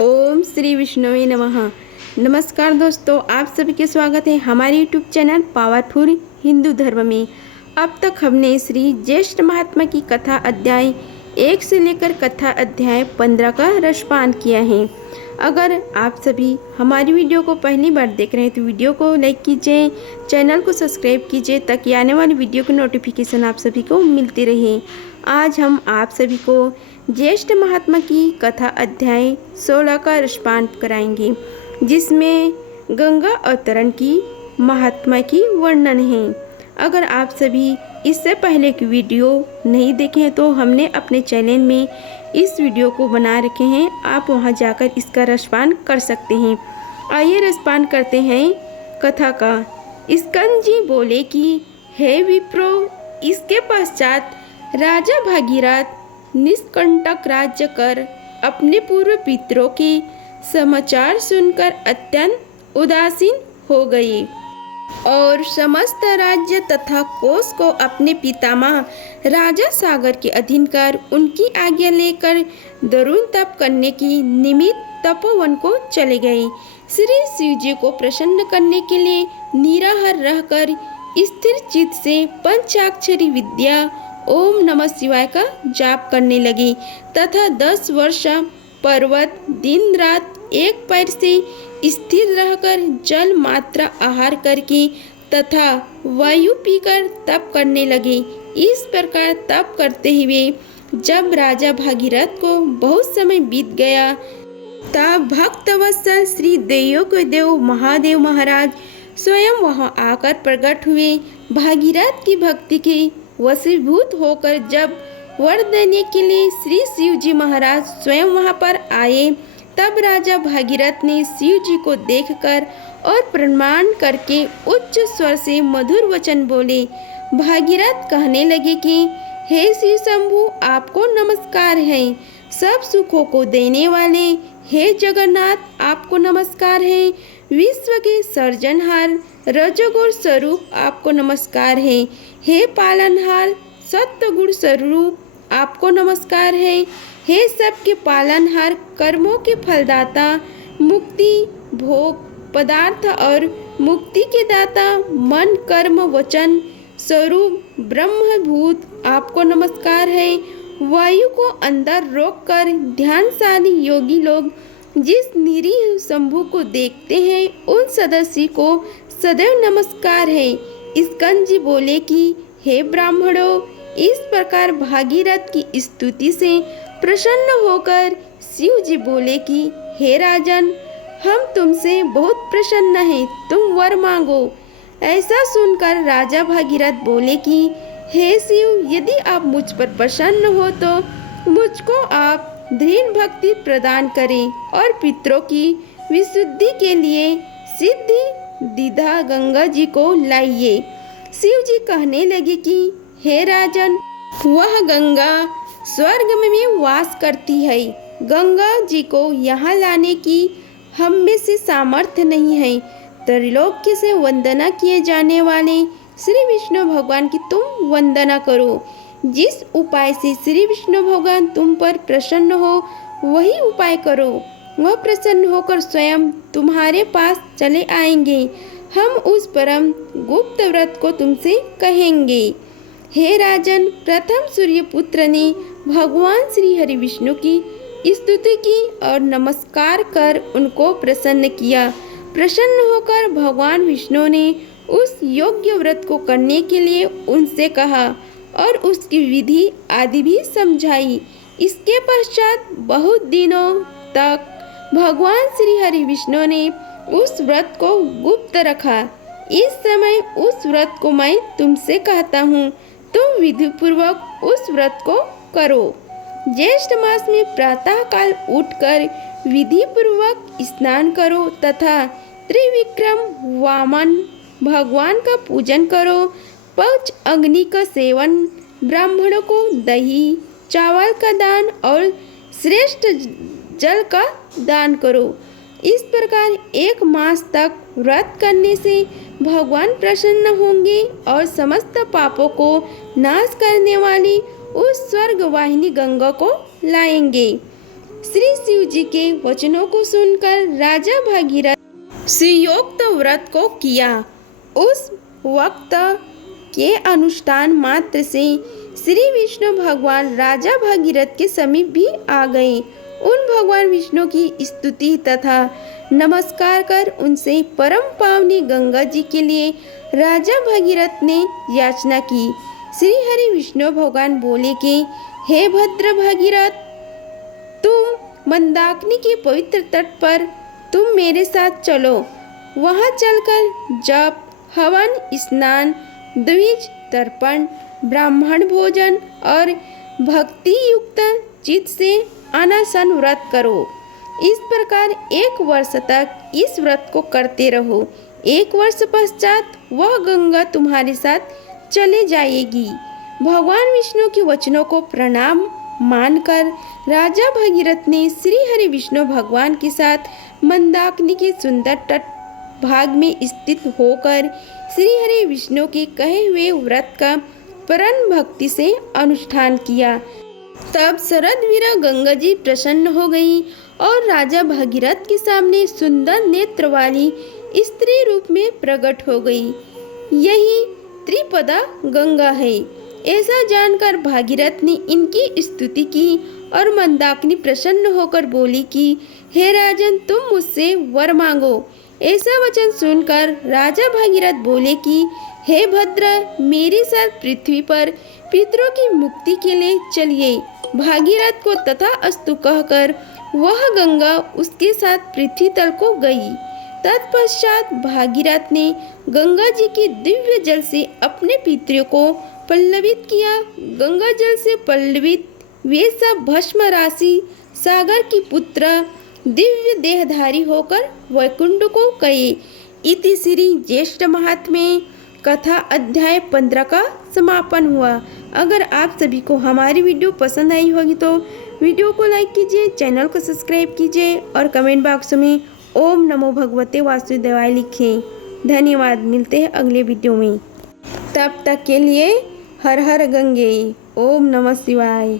ओम श्री विष्णुवे नमः। नमस्कार दोस्तों, आप सभी के स्वागत है हमारे यूट्यूब चैनल पावरफुल हिंदू धर्म में। अब तक हमने श्री ज्येष्ठ महात्मा की कथा अध्याय 1 से लेकर कथा अध्याय 15 का रसपान किया है। अगर आप सभी हमारी वीडियो को पहली बार देख रहे हैं तो वीडियो को लाइक कीजिए, चैनल को सब्सक्राइब कीजिए ताकि आने वाली वीडियो की नोटिफिकेशन आप सभी को मिलती रहे। आज हम आप सभी को ज्येष्ठ महात्मा की कथा अध्याय 16 का रसपान कराएंगे, जिसमें गंगा अवतरण की महात्मा की वर्णन है। अगर आप सभी इससे पहले की वीडियो नहीं देखे हैं तो हमने अपने चैनल में इस वीडियो को बना रखे हैं, आप वहां जाकर इसका रसपान कर सकते हैं। आइए रसपान करते हैं कथा का। स्कंद जी बोले कि हे विप्रो, इसके पश्चात राजा भागीरथ निष्कंटक राज्य कर अपने पूर्व पितरों के समाचार सुनकर अत्यंत उदासीन हो गए और समस्त राज्य तथा कोष को अपने पितामह राजा सागर के अधीन कर उनकी आज्ञा लेकर दारुण तप करने की निमित्त तपोवन को चले गए। श्री शिव जी को प्रसन्न करने के लिए निराहार रहकर स्थिर चित्त से पंचाक्षरी विद्या ओम नमः शिवाय का जाप करने लगे तथा 10 वर्ष पर्वत दिन रात एक पैर से स्थिर रहकर जल मात्रा आहार करके तथा वायु पीकर तप करने लगे। इस प्रकार तप करते हुए जब राजा भागीरथ को बहुत समय बीत गया तब भक्तवत्सल श्री देवों के देव महादेव महाराज स्वयं वहां आकर प्रकट हुए। भागीरथ की भक्ति के वशीभूत होकर जब वर देने के लिए श्री शिव जी महाराज स्वयं वहां पर आए तब राजा भागीरथ ने शिव जी को देखकर और प्रणाम करके उच्च स्वर से मधुर वचन बोले। भागीरथ कहने लगे कि हे शिव शंभु, आपको नमस्कार है। सब सुखों को देने वाले हे जगन्नाथ, आपको नमस्कार है। विश्व के सर्जनहार रजोगुण स्वरूप आपको नमस्कार है। हे पालनहार सत्वगुण स्वरूप आपको नमस्कार है। हे सबके पालनहार कर्मों के फलदाता मुक्ति भोग पदार्थ और मुक्ति के दाता मन कर्म वचन स्वरूप ब्रह्मभूत आपको नमस्कार है। वायु को अंदर रोककर ध्यानशाली योगी लोग जिस निरीह शंभु को देखते हैं उन सदस्य को सदैव नमस्कार है। स्कंद जी बोले कि हे ब्राह्मणों, इस प्रकार भागीरथ की स्तुति से प्रसन्न होकर शिव जी बोले कि हे राजन, हम तुमसे बहुत प्रसन्न हैं, तुम वर मांगो। ऐसा सुनकर राजा भागीरथ बोले कि हे शिव, यदि आप मुझ पर प्रसन्न हो तो मुझको आप दृढ़ भक्ति प्रदान करें और पितरों की विशुद्धि के लिए सिद्धि दीदा गंगा जी को लाइए। शिव जी कहने लगे कि हे राजन, वह गंगा स्वर्ग में वास करती है। गंगा जी को यहाँ लाने की हम में से सामर्थ्य नहीं है। त्रिलोक्य से वंदना किए जाने वाले श्री विष्णु भगवान की तुम वंदना करो। जिस उपाय से श्री विष्णु भगवान तुम पर प्रसन्न हो वही उपाय करो। वह प्रसन्न होकर स्वयं तुम्हारे पास चले आएंगे। हम उस परम गुप्त व्रत को तुमसे कहेंगे। हे राजन, प्रथम सूर्यपुत्र ने भगवान श्री हरि विष्णु की स्तुति की और नमस्कार कर उनको प्रसन्न किया। प्रसन्न होकर भगवान विष्णु ने उस योग्य व्रत को करने के लिए उनसे कहा और उसकी विधि आदि भी समझाई। इसके पश्चात बहुत दिनों तक भगवान श्री हरि विष्णु ने उस व्रत को गुप्त रखा। इस समय उस व्रत को मैं तुमसे कहता हूँ, तुम विधि पूर्वक उस व्रत को करो। ज्येष्ठ मास में प्रातः काल उठकर विधि पूर्वक स्नान करो तथा त्रिविक्रम वामन भगवान का पूजन करो। पंच अग्नि का सेवन, ब्राह्मणों को दही चावल का दान और श्रेष्ठ जल का दान करो। इस प्रकार 1 मास तक व्रत करने से भगवान प्रसन्न होंगे और समस्त पापों को नाश करने वाली उस स्वर्ग वाहिनी गंगा को लाएंगे। श्री शिव जी के वचनों को सुनकर राजा भागीरथ शिवयोक्त व्रत को किया। उस वक्त के अनुष्ठान मात्र से श्री विष्णु भगवान राजा भागीरथ के समीप भी आ गए। उन भगवान विष्णु की स्तुति तथा नमस्कार कर उनसे परम पावनी गंगा जी के लिए राजा भागीरथ ने याचना की। श्री हरि विष्णु भगवान बोले कि हे भद्र भागीरथ, तुम मंदाकिनी के पवित्र तट पर तुम मेरे साथ चलो। वहाँ चलकर जप, हवन, स्नान, द्विज, तर्पण, ब्राह्मण भोजन और भक्ति युक्त चित्त से अनशन व्रत करो। इस प्रकार 1 वर्ष तक इस व्रत को करते रहो। 1 वर्ष पश्चात वह गंगा तुम्हारे साथ चले जाएगी। भगवान विष्णु के वचनों को प्रणाम मानकर राजा भागीरथ ने श्री हरि विष्णु भगवान के साथ मंदाकिनी के सुंदर तट भाग में स्थित होकर श्री हरि विष्णु के कहे हुए व्रत का परम भक्ति से अनुष्ठान किया। तब शरदवीरा गंगा जी प्रसन्न हो गई और राजा भागीरथ के सामने सुंदर नेत्र वाली स्त्री रूप में प्रकट हो गई। यही त्रिपदा गंगा है। ऐसा जानकर भागीरथ ने इनकी स्तुति की और मंदाकिनी प्रसन्न होकर बोली कि हे राजन, तुम मुझसे वर मांगो। ऐसा वचन सुनकर राजा भागीरथ बोले कि हे भद्र, मेरे साथ पृथ्वी पर पितरों की मुक्ति के लिए चलिए। भागीरथ को तथास्तु कहकर वह गंगा उसके साथ पृथ्वी तल को गई। तत्पश्चात भागीरथ ने गंगा जी के दिव्य जल से अपने पितरों को पल्लवित किया। गंगा जल से पल्लवित वे सब भस्म राशि सागर की पुत्र दिव्य देहधारी होकर वैकुंठ को गए। इति श्री ज्येष्ठ महात्म्य कथा अध्याय 15 का समापन हुआ। अगर आप सभी को हमारी वीडियो पसंद आई होगी तो वीडियो को लाइक कीजिए, चैनल को सब्सक्राइब कीजिए और कमेंट बॉक्स में ओम नमो भगवते वासुदेवाय लिखें। धन्यवाद। मिलते हैं अगले वीडियो में। तब तक के लिए हर हर गंगे। ओम नमः शिवाय।